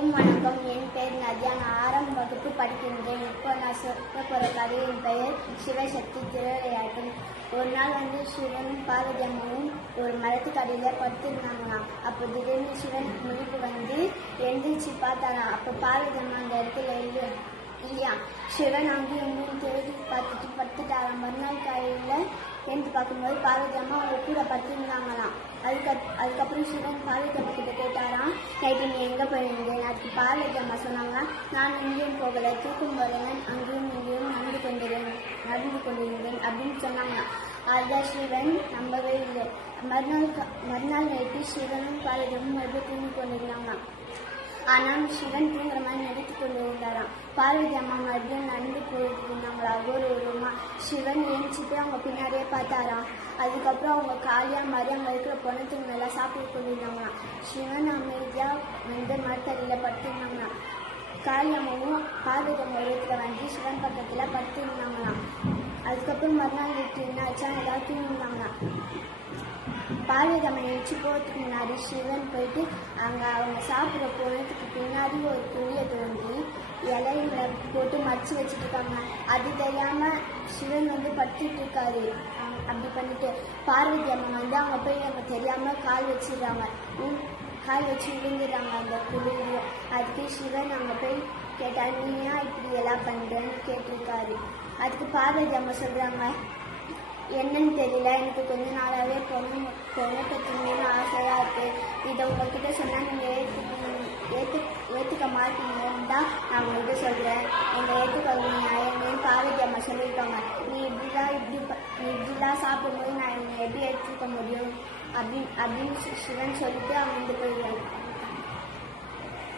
அனைவருக்கும் வணக்கம் என் பெயர் நதியா நான் ஆறாம் வகுப்பு படிக்கின்றேன். இப்போ நான் சொல்ல போகிற கதையின் பெயர் சிவசக்தி திருவிளையாட்டம் ஒரு நாள் வந்து சிவனும் பார்வதி அம்மனும் ஒரு மரத்துக்கு அடியில் படுத்திருந்தாங்களாம். அப்போ திடீர்னு சிவன் முழிப்பு வந்து எழுந்திரிச்சு பார்த்தாராம். அப்போ பார்வதி அம்மா அந்த இடத்துல இல்லை இல்லையா சிவன் அங்கேயும் இங்கேயும் தேடி பார்த்துட்டு படுத்துட்டாராம். மறுநாள் காலையில் எழுந்து பார்க்கும்போது பார்வதி அம்மா அவங்க கூட படுத்திருந்தாங்களாம் அதுக்கு அதுக்கப்புறம் சிவன் பார்வதி அம்மா கிட்ட கேட்டாராம் நைட்டு நீ எங்கே போயிருந்தேன் அதுக்கு பார்வதி அம்மா சொன்னாங்க நான் எங்கேயும் போகலை. தூக்கும் போதெல்லாம் அங்கேயும் இங்கேயும் நடந்து கொண்டிருந்தேன். நடந்து கொண்டிருந்தேன். அப்படின்னு சொன்னாங்க. அதுதான் சிவன் நம்பவே இல்லை. மறுநாள் மறுநாள் நைட்டு சிவனும் பார்வதியும் மறுபடியும் தூங்கி கொண்டிருந்தாங்க ஆனால் சிவன் தூங்குற மாதிரி நடித்து கொண்டு இருந்தாராம் பார்வதி அம்மா மறுபடியும் ஒவ்வொரு ஒரு சிவன் ஏஞ்சிட்டு அவங்க பின்னாடியே பார்த்தாராம். அதுக்கப்புறம் அவங்க காளியாக மாதிரி அங்கே இருக்கிற பொணத்துங்க எல்லாம் சாப்பிட்டு கொண்டிருந்தாங்களாம் சிவன் அமைதியாக வந்து மரத்தடியில் படுத்திருந்தாங்களாம் காளியம்மாவும் பார்வதி அம்மா வந்து சிவன் பக்கத்தில் படுத்திருந்தாங்களாம். அதுக்கப்புறம் மறுநாள் வீட்டு என்னாச்சா? எல்லாரும் தூங்கினாங்களாம் பார்வதி அம்மா எழுச்சி போகிறதுக்கு முன்னாடி சிவன் போயிட்டு அங்கே அவங்க சாப்பிட்ற போனதுக்கு மடிச்சு வச்சுட்டு இருக்காங்க அது தெரியாம சிவன் வந்து படுத்துட்டு இருக்காரு அப்படி பண்ணிட்டு பார்வதி அம்மா வந்து அவங்க போய் அவங்க தெரியாம கால் வச்சிடுறாங்க. கால் வச்சு விழுந்துடுறாங்க அந்த குழியில. அதுக்கு சிவன் அங்கே போய் கேட்டால் நீ ஏன் இப்படி எல்லாம் பண்ணுறேன்னு கேட்டிருக்காரு. அதுக்கு பார்வதி அம்மா சொல்கிறாங்க என்னன்னு தெரியல. எனக்கு கொஞ்ச நாளாகவே பொண்ணு பொண்ணை பற்றினு ஆசையாக இருக்குது இதை உங்ககிட்ட சொன்னால் நீங்கள் ஏற்று ஏற்று ஏற்றுக்க மாட்டீங்க. தான் நான் உங்கள்கிட்ட சொல்கிறேன் என்னை ஏற்றுக்கொள்ள நியாயமே பார்வதி அம்மா சொல்லியிருக்காங்க. நீ இப்படிலாம் இப்படி நீ இப்படிலாம் சாப்பிடும்போது நான் என்னை எப்படி ஏற்றுக்க முடியும்? அப்படின்னு அப்படின்னு சிவன் சொல்லிட்டு அவங்க வந்து போயிடுவாங்க